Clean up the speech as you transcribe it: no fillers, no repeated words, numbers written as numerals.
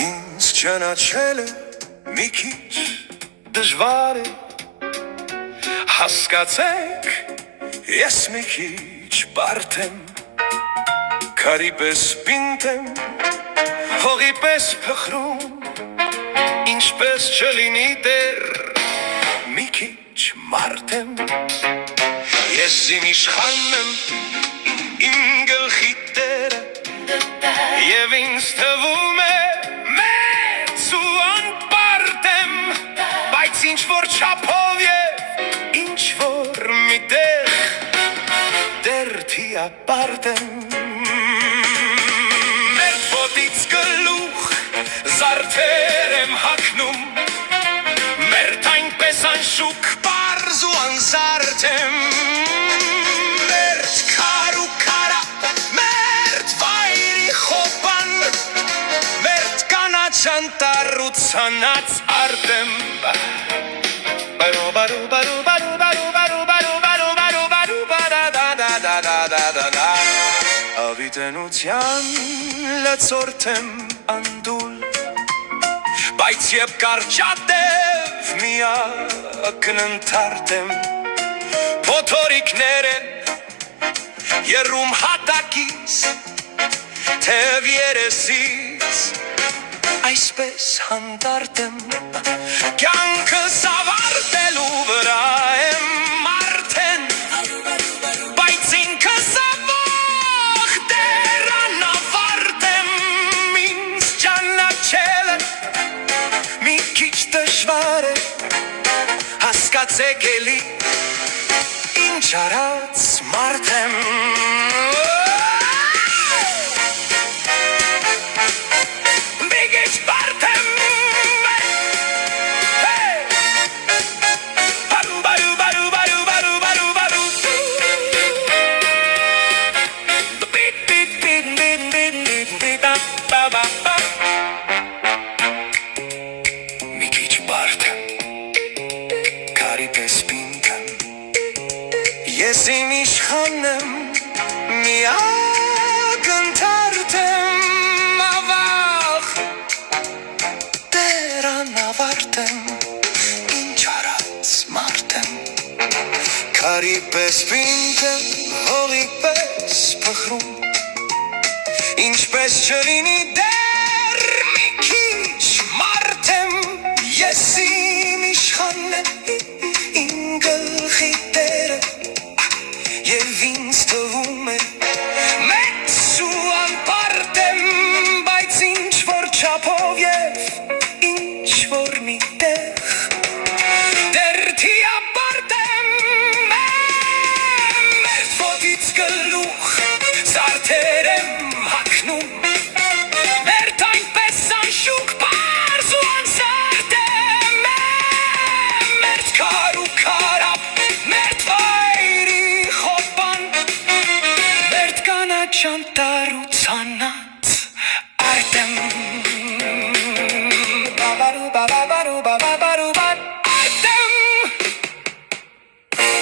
Ինձ ճանաչելը մի քիչ դժվար է, հասկացեք, ես մի քիչ բարդ եմ, քարի պես պինդ եմ, հողի պես փխրում, ինչպես չլինի դեռ, մի քիչ մարդ եմ, ես իմ իշխանն եմ, իմ գլխի տերը, և ինձ թվում է մեծ ու անպարտ եմ, բայց ինչ-որ չափով և ինչ-որ մի տեղ դեռ թիապարտ եմ, մեր ոտից գլուխ զարդեր եմ հագնում, մերդ այնպես անշուք պարզ ու անզարդ եմ, մերդ քար ու քարապ, մերդ վայրի խոպան, մերդ կանաչ անտառ ու ցանած արդ եմ, Ավիտենության լցորդ եմ անդուլ, բայց եվ կարճատև միակն ընթարդ եմ, փոթորիկներ են եռում հատակից, թև երեսից, այսպես հանդարտ եմ, կյանքս ավարտելու վրա եմ արդեն, բայց ինքս ավաղ դեռ անավարտ եմ, ինձ ճանաչելը մի քիչ դժվար է, հասկացեք էլի, ինչ արած մարդ եմ, Ես իմ իշխանն եմ, միակ ընդհարթ եմ, ավաղ դեռ անավարտ եմ, ինչ արած մարդ եմ, քարի պես պինդ եմ, հողի պես փխրում, ինչպես չլինի դեռ մի քիչ մարդ եմ, ես իմ իշխանն եմ, իմ գլխի տերը, և ինձ թվում է մեծ ու անպարտ եմ, բայց ինչ-որ չափով և ինչ-որ մի տեղ դեռ թիապարտ եմ, մեր ոտից գլուխ զարդեր եմ հագնում, մերդ այնպես անշուք պարզ ու անզարդ եմ, մերդ քար ու քարապ, մերդ վայրի Չանտարուց